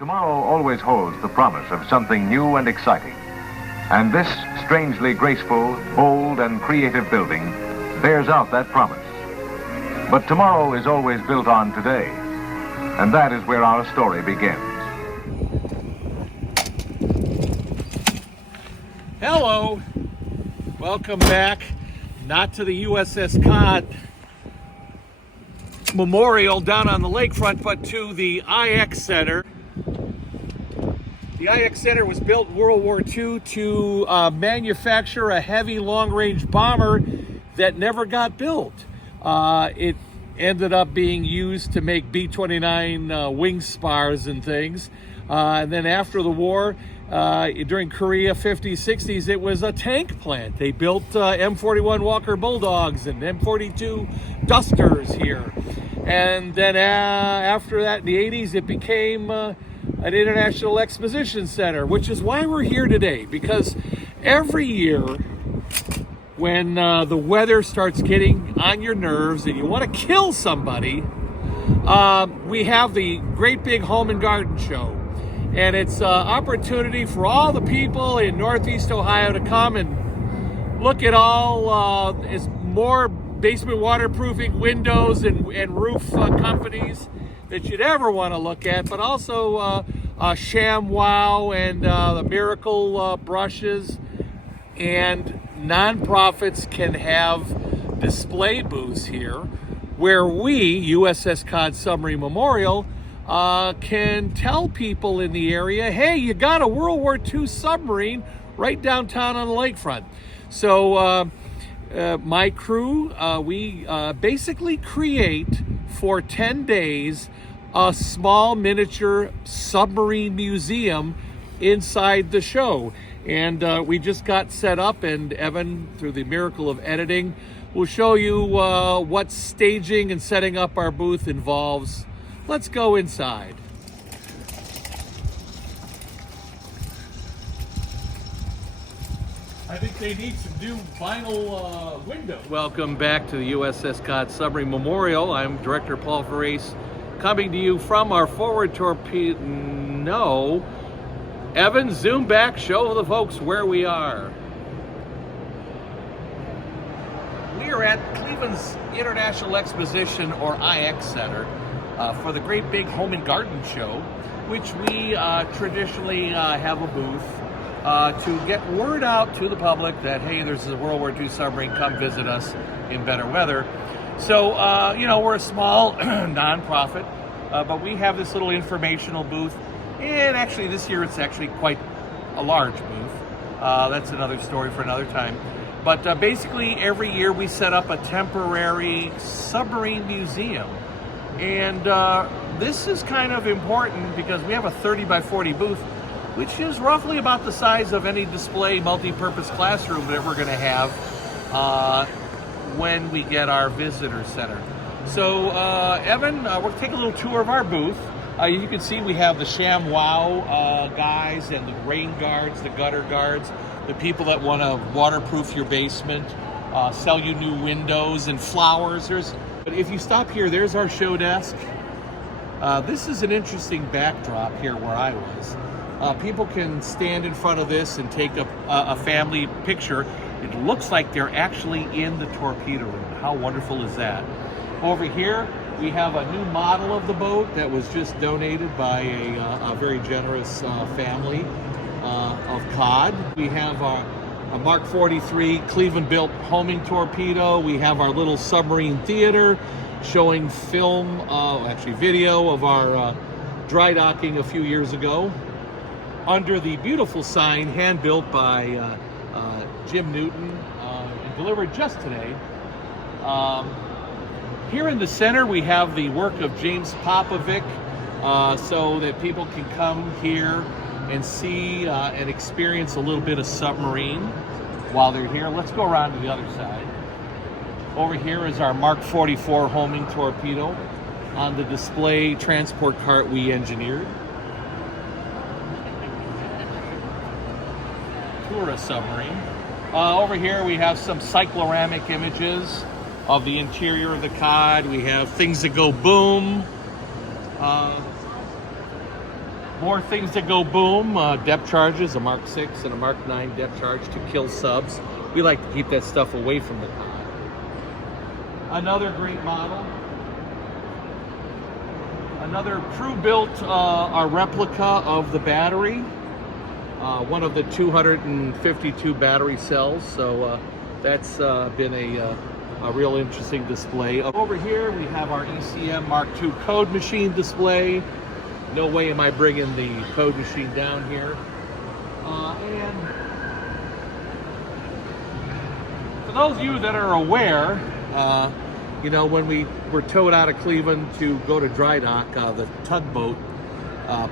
Tomorrow always holds the promise of something new and exciting. And this strangely graceful, bold, and creative building bears out that promise. But tomorrow is always built on today. And that is where our story begins. Hello. Welcome back, not to the USS Cod Memorial down on the lakefront, but to the IX Center. The IX Center was built in World War II to manufacture a heavy long-range bomber that never got built. It ended up being used to make B-29 wing spars and things. And then after the war, during Korea 50s, 60s, it was a tank plant. They built M41 Walker Bulldogs and M42 Dusters here. And then after that, in the 80s, it became an international exposition center, which is why we're here today, because every year when the weather starts getting on your nerves and you want to kill somebody, we have the great big home and garden show. And it's an opportunity for all the people in Northeast Ohio to come and look at all is more basement waterproofing windows and roof companies that you'd ever want to look at, but also ShamWow and the Miracle brushes. And nonprofits can have display booths here where we, USS Cod Submarine Memorial, can tell people in the area, hey, you got a World War II submarine right downtown on the lakefront. So my crew, we basically create for 10 days a small miniature submarine museum inside the show. And we just got set up, and Evan, through the miracle of editing, will show you what staging and setting up our booth involves. Let's go inside. I think they need some new vinyl windows. Welcome back to the USS Cod Submarine Memorial. I'm Director Paul Ferrace, coming to you from our forward torpedo. No. Evan, zoom back, show the folks where we are. We are at Cleveland's International Exposition, or IX Center, for the Great Big Home and Garden Show, which we traditionally have a booth to get word out to the public that, hey, there's a World War II submarine, come visit us in better weather. So, we're a small nonprofit, but we have this little informational booth. And actually this year it's actually quite a large booth. That's another story for another time. But basically every year we set up a temporary submarine museum. And this is kind of important because we have a 30 by 40 booth, which is roughly about the size of any display multi-purpose classroom that we're going to have when we get our visitor center. So Evan, we'll take a little tour of our booth. You can see we have the ShamWow guys and the rain guards, the gutter guards, the people that want to waterproof your basement, sell you new windows and flowers. But if you stop here, there's our show desk. This is an interesting backdrop here where I was. People can stand in front of this and take a family picture. It looks like they're actually in the torpedo room. How wonderful is that? Over here, we have a new model of the boat that was just donated by a very generous family of Cod. We have a Mark 43 Cleveland-built homing torpedo. We have our little submarine theater showing film, actually video of our dry docking a few years ago under the beautiful sign hand-built by Jim Newton and delivered just today. Here in the center, we have the work of James Popovic, so that people can come here and see and experience a little bit of submarine while they're here. Let's go around to the other side. Over here is our Mark 44 homing torpedo on the display transport cart we engineered. Tourist submarine. Over here we have some cycloramic images of the interior of the Cod. We have things that go boom. More things that go boom, depth charges, a Mark 6 and a Mark 9 depth charge to kill subs. We like to keep that stuff away from the Cod. Another great model. Another crew built a replica of the battery. One of the 252 battery cells. So that's been a real interesting display. Over here we have our ECM Mark II code machine display. No way am I bringing the code machine down here. And for those of you that are aware, you know, when we were towed out of Cleveland to go to dry dock, the tugboat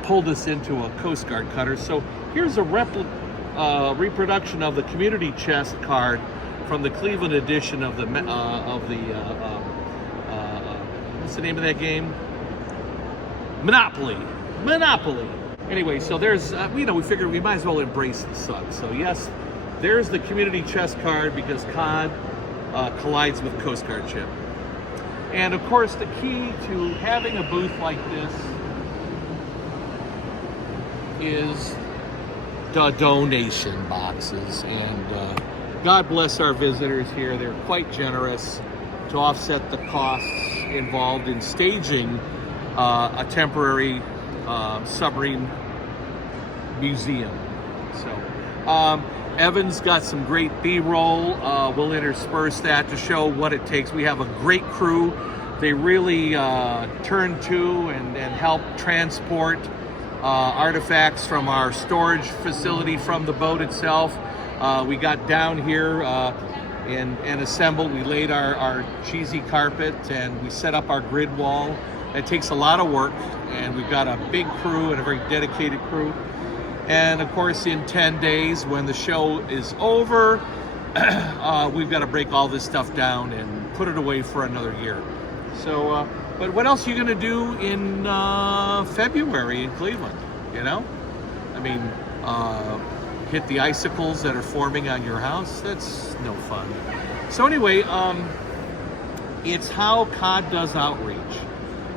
pulled us into a Coast Guard cutter. So here's a reproduction of the community chest card from the Cleveland edition of the what's the name of that game? Monopoly. Anyway, so there's, you know, we figured we might as well embrace the sun. So yes, there's the community chest card because Cod collides with Coast Guard ship. And of course, the key to having a booth like this is the donation boxes. And God bless our visitors here. They're quite generous to offset the costs involved in staging a temporary submarine museum. So Evan's got some great B-roll. We'll intersperse that to show what it takes. We have a great crew. They really turn to and help transport artifacts from our storage facility from the boat itself. We got down here and assembled. We laid our cheesy carpet and we set up our grid wall. It takes a lot of work, and we've got a big crew and a very dedicated crew. And of course, in 10 days, when the show is over, we've got to break all this stuff down and put it away for another year. So, but what else are you going to do in February in Cleveland? You know, I mean, hit the icicles that are forming on your house? That's no fun. So anyway, it's how Cod does outreach.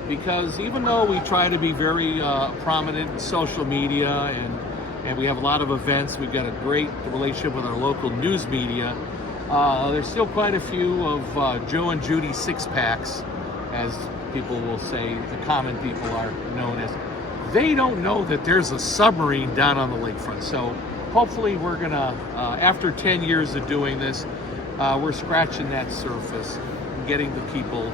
Because even though we try to be very prominent in social media and we have a lot of events, we've got a great relationship with our local news media, there's still quite a few of Joe and Judy six-packs, as people will say, the common people are known as. They don't know that there's a submarine down on the lakefront. So hopefully we're gonna, after 10 years of doing this, we're scratching that surface, getting the people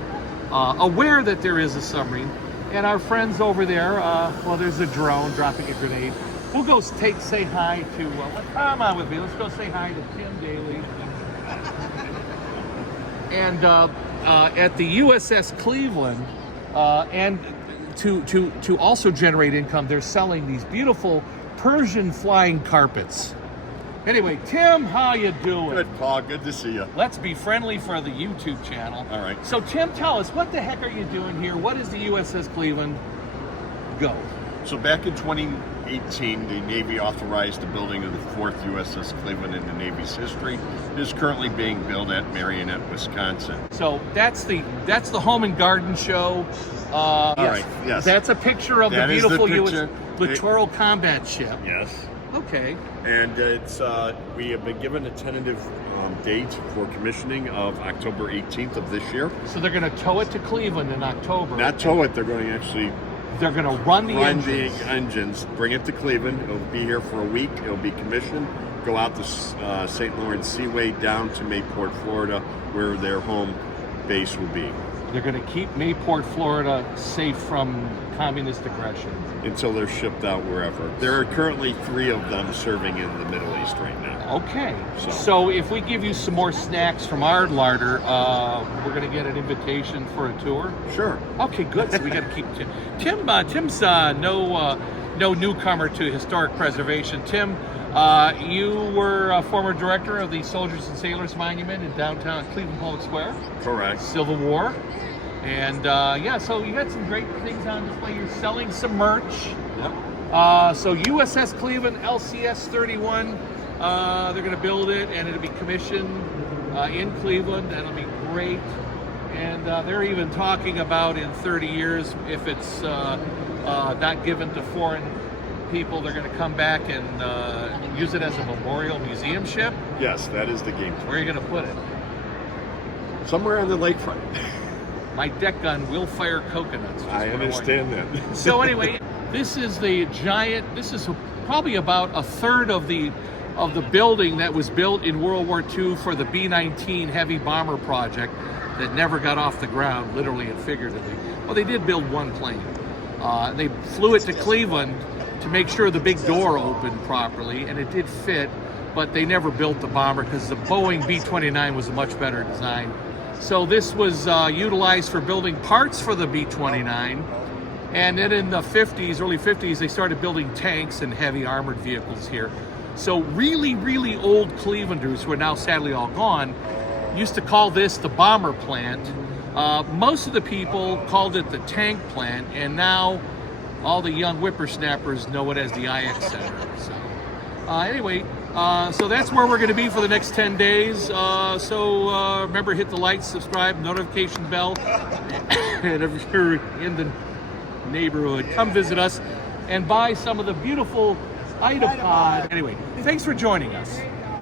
aware that there is a submarine. And our friends over there, well, there's a drone dropping a grenade. We'll go say hi to, come on with me, let's go say hi to Tim Daly. And at the USS Cleveland, and to also generate income, they're selling these beautiful Persian flying carpets. Anyway, Tim, how you doing? Good, Paul. Good to see you. Let's be friendly for the YouTube channel. All right. So, Tim, tell us, what the heck are you doing here? What is the USS Cleveland? Go. So back in 2018, the Navy authorized the building of the fourth USS Cleveland in the Navy's history. It is currently being built at Marionette, Wisconsin. So that's the home and garden show. All right. Yes. That's a picture of That the is the beautiful picture. littoral combat ship. Yes. Okay. And it's we have been given a tentative date for commissioning of October 18th of this year. So they're going to tow it to Cleveland in October. Not tow it. They're going to actually They're going to run the engines, bring it to Cleveland. It'll be here for a week. It'll be commissioned. Go out to St. Lawrence Seaway down to Mayport, Florida, where their home base will be. They're going to keep Mayport, Florida safe from communist aggression. Until they're shipped out wherever. There are currently 3 of them serving in the Middle East right now. Okay. So if we give you some more snacks from our larder, we're going to get an invitation for a tour? Sure. Okay, good. So we got to keep Tim. Tim's no newcomer to historic preservation. Tim, you were a former director of the Soldiers and Sailors Monument in downtown Cleveland Public Square. Correct. Civil War. And yeah, so you got some great things on display. You're selling some merch. Yep. So USS Cleveland, LCS 31, they're going to build it and it'll be commissioned in Cleveland. That'll be great. And they're even talking about in 30 years, if it's not given to foreign people they're going to come back and use it as a memorial museum ship. Yes, that is the game. Where are you going to put it? Somewhere on the lakefront. My deck gun will fire coconuts. I understand that. So anyway, this is the giant. This is probably about a third of the building that was built in World War II for the B-19 heavy bomber project that never got off the ground, literally and figuratively. Well, they did build one plane. They flew it to Cleveland to make sure the big door opened properly, and it did fit, but they never built the bomber because the Boeing B-29 was a much better design. So this was utilized for building parts for the B-29, and then in the 50s, early 50s, they started building tanks and heavy armored vehicles here. So really, really old Clevelanders, who are now sadly all gone, used to call this the bomber plant. Most of the people called it the tank plant, and now all the young whippersnappers know it as the IX Center. So anyway, so that's where we're going to be for the next 10 days. So remember, hit the like, subscribe, notification bell, and if you're in the neighborhood, come visit us and buy some of the beautiful Itapod. Anyway, thanks for joining us.